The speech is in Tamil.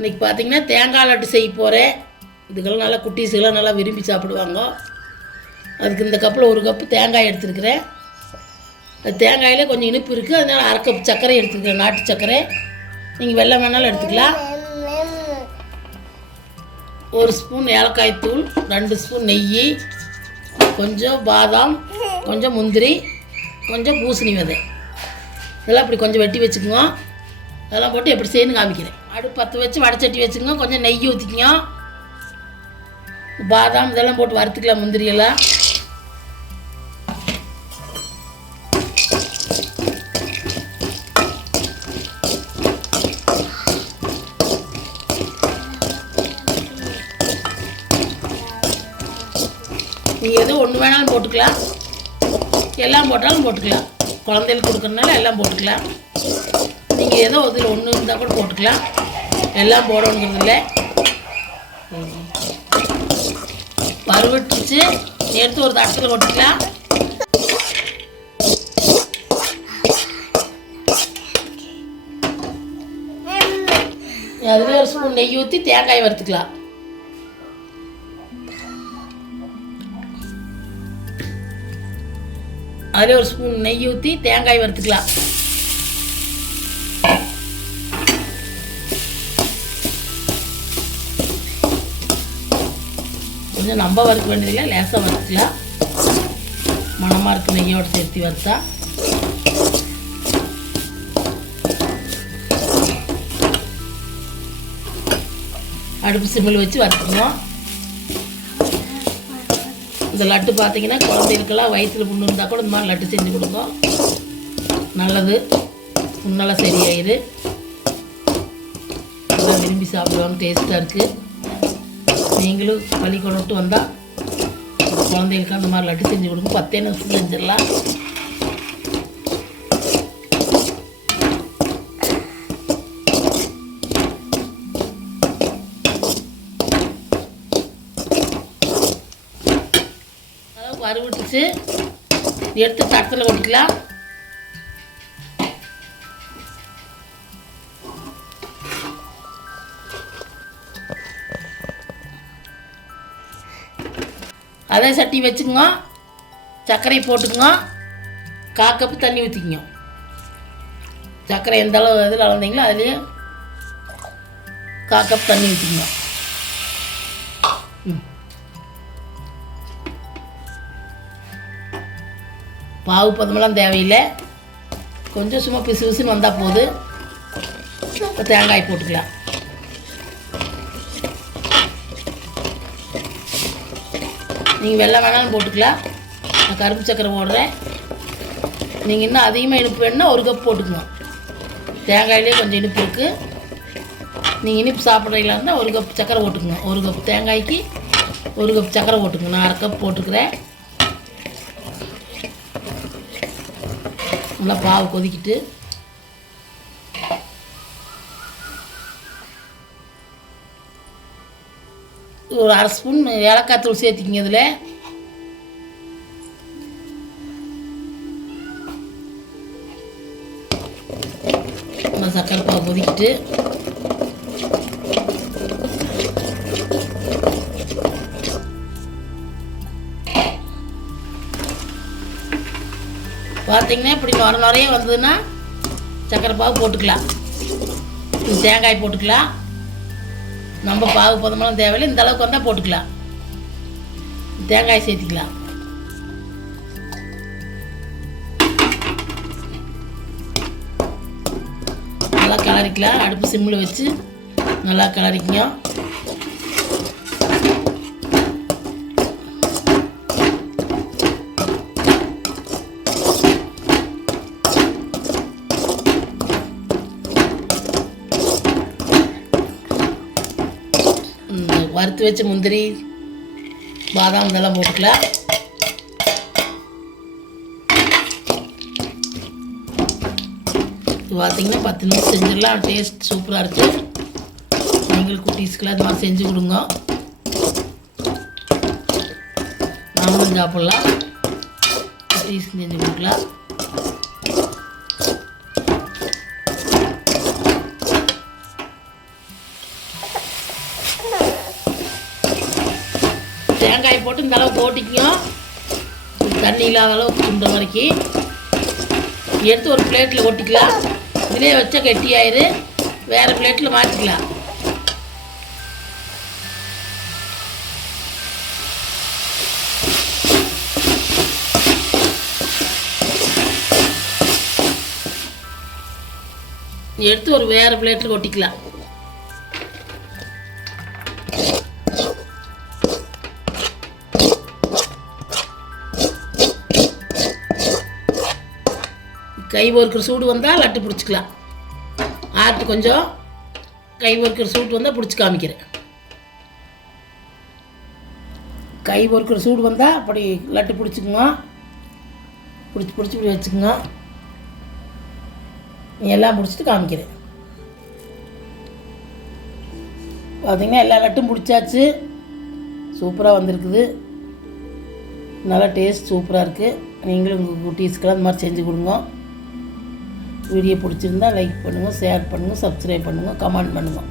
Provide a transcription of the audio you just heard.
இன்றைக்கி பார்த்திங்கன்னா தேங்காய் லட்டு செய்ய போகிறேன். இதுக்கெல்லாம் நல்லா குட்டீஸுக்கெல்லாம் நல்லா விரும்பி சாப்பிடுவாங்க. அதுக்கு இந்த கப்பில் 1 கப்பு தேங்காய் எடுத்துருக்கிறேன். அது தேங்காயில் கொஞ்சம் இனிப்பு இருக்குது, அதனால் 1/2 கப் சர்க்கரை எடுத்துக்கிறேன், நாட்டு சர்க்கரை. நீங்கள் வெல்லம் வேணாலும் எடுத்துக்கலாம். 1 ஸ்பூன் ஏலக்காய் தூள், 2 ஸ்பூன் நெய், கொஞ்சம் பாதாம், கொஞ்சம் முந்திரி, கொஞ்சம் பூசணி விதை, இதெல்லாம் இப்படி கொஞ்சம் வெட்டி வச்சுக்குங்க. அதெல்லாம் போட்டு எப்படி செய்யணும் காமிக்கிறேன். அடுப்பு பற்ற வச்சு வடைச்சட்டி வச்சுக்கோங்க. கொஞ்சம் நெய் ஊற்றிக்கங்க. பாதாம் இதெல்லாம் போட்டு வறுத்துக்கலாம். முந்திரியெல்லாம் நீங்கள் எதுவும் ஒன்று வேணாலும் போட்டுக்கலாம், எல்லாம் போட்டாலும் போட்டுக்கலாம். குழந்தைகளுக்கு கொடுக்குறதுனால எல்லாம் போட்டுக்கலாம். நீங்கள் ஏதோ இதில் ஒன்று இருந்தால் கூட போட்டுக்கலாம், எல்லாம் போடணுங்கிறது இல்லை. வறுவிட்டுச்சு எடுத்து ஒரு தட்டில் கொட்டிக்கலாம். அதுவே 1 ஸ்பூன் நெய் ஊற்றி தேங்காய் வறுத்துக்கலாம். அதில் 1 ஸ்பூன் நெய் ஊற்றி தேங்காய் வறுத்துக்கலாம். கொஞ்சம் நம்ம வறுக்க வேண்டியதில்லை, லேசாக வறுத்துக்கலாம். மணமாக இருக்குது நெய்யோடு சேர்த்து வறுத்தா. அடுப்பு சிம்மில் வச்சு வறுத்துக்கணும். இந்த லட்டு பார்த்தீங்கன்னா குழந்தைகளுக்கெல்லாம் வயிற்றில் புண்ணு இருந்தால் கூட இந்த மாதிரி லட்டு செஞ்சு கொடுங்க, நல்லது. புண்ணெல்லாம் சரியாயிரு, எல்லாம் விரும்பி சாப்பிடுவாங்க, டேஸ்ட்டாக இருக்குது. நீங்களும் பள்ளிக்கூடம் விட்டு வந்தால் குழந்தைகளுக்கு அந்த மாதிரி லட்டு செஞ்சு கொடுங்க. 10 நிமிஷம் செஞ்சிடலாம். வறுவிட்டுச்சு எடுத்து தட்டில் கொட்டிக்கலாம். அதே சட்டி வச்சுக்கோங்க, சர்க்கரை போட்டுக்குங்க, 1/4 கப்பு தண்ணி ஊற்றிக்குங்க. சர்க்கரை எந்த அளவு இதில் அளந்தீங்களோ அதுலேயே 1/4 கப் தண்ணி ஊற்றிக்குங்க. பாவு பதமெல்லாம் தேவையில்லை, கொஞ்சம் சும்மா பிசு பிசுன்னு வந்தால் போது. தேங்காய் போட்டுக்கலாம். நீங்கள் வெல்லம் வேணாலும் போட்டுக்கலாம், நான் கரும்பு சக்கரை போடுறேன். நீங்கள் இன்னும் அதிகமாக இனிப்பு வேணுன்னா 1 கப் போட்டுக்கணும். தேங்காயிலே கொஞ்சம் இனிப்பு இருக்குது. நீங்கள் இனிப்பு சாப்பிட்றீங்களா இருந்தால் 1 கப் சக்கரை போட்டுக்குங்க. 1 கப் தேங்காய்க்கு 1 கப் சக்கரை போட்டுக்குங்க. நான் 1/2 கப் போட்டுக்கிறேன். நல்லா பாவு கொதிக்கிட்டு ஒரு 1/2 ஸ்பூன் ஏலக்காய் தூள் சேர்த்திக்கிங்க. இதில் சக்கரை பாவு கொதிக்கிட்டு பார்த்தீங்கன்னா இப்படி நிறைய வந்ததுன்னா சக்கரை பாவு போட்டுக்கலாம், தேங்காய் போட்டுக்கலாம். நம்ம பாகு பதமெல்லாம் தேவையில்லை, இந்த அளவுக்கு வந்தால் போட்டுக்கலாம். தேங்காய் சேர்த்திக்கலாம். நல்லா கிளறிக்கலாம். அடுப்பு சிம்மில் வச்சு நல்லா கிளறிக்கங்க. வறுத்து வச்ச முந்திரி, பாதாம் இதெல்லாம் போட்டுக்கலாம். இது பார்த்திங்கன்னா 10 நிமிஷம் செஞ்சிடலாம். டேஸ்ட் சூப்பராக இருக்குது. நீங்களும் குட்டீஸ்க்கெலாம் இது மாதிரி செஞ்சு கொடுங்க, நாமளும் சாப்பிட்லாம். குட்டீஸ் செஞ்சு கொடுக்கலாம். தேங்காய் போட்டு இந்த அளவுக்கு ஓட்டிக்கும், தண்ணி இல்லாத அளவுக்கு சுண்டுற வரைக்கும் எடுத்து ஒரு பிளேட்டில் ஒட்டிக்கலாம். இதிலே வச்சா கெட்டியாயிரு, வேறு பிளேட்டில் மாற்றிக்கலாம். எடுத்து ஒரு வேறு பிளேட்டில் ஒட்டிக்கலாம். கை பொறுக்கிற சூடு வந்தால் லட்டு பிடிச்சிக்கலாம். ஆட்டு கொஞ்சம் கை பொறுக்கிற சூடு வந்தால் பிடிச்சி காமிக்கிறேன். கை பொறுக்கிற சூடு வந்தால் அப்படி லட்டு பிடிச்சிக்குங்க. பிடிச்சி இப்படி வச்சுக்குங்க. எல்லாம் முடிச்சுட்டு காமிக்கிறேன். பார்த்திங்கன்னா எல்லா லட்டும் பிடிச்சாச்சு. சூப்பராக வந்திருக்குது. நல்லா டேஸ்ட் சூப்பராக இருக்குது. நீங்களும் உங்கள் குட்டீஸ்க்கெல்லாம் இந்த மாதிரி செஞ்சு கொடுங்க. வீடியோ பிடிச்சிருந்தா லைக் பண்ணுங்கள், ஷேர் பண்ணுங்கள், சப்ஸ்கிரைப் பண்ணுங்கள், கமெண்ட் பண்ணுங்கள்.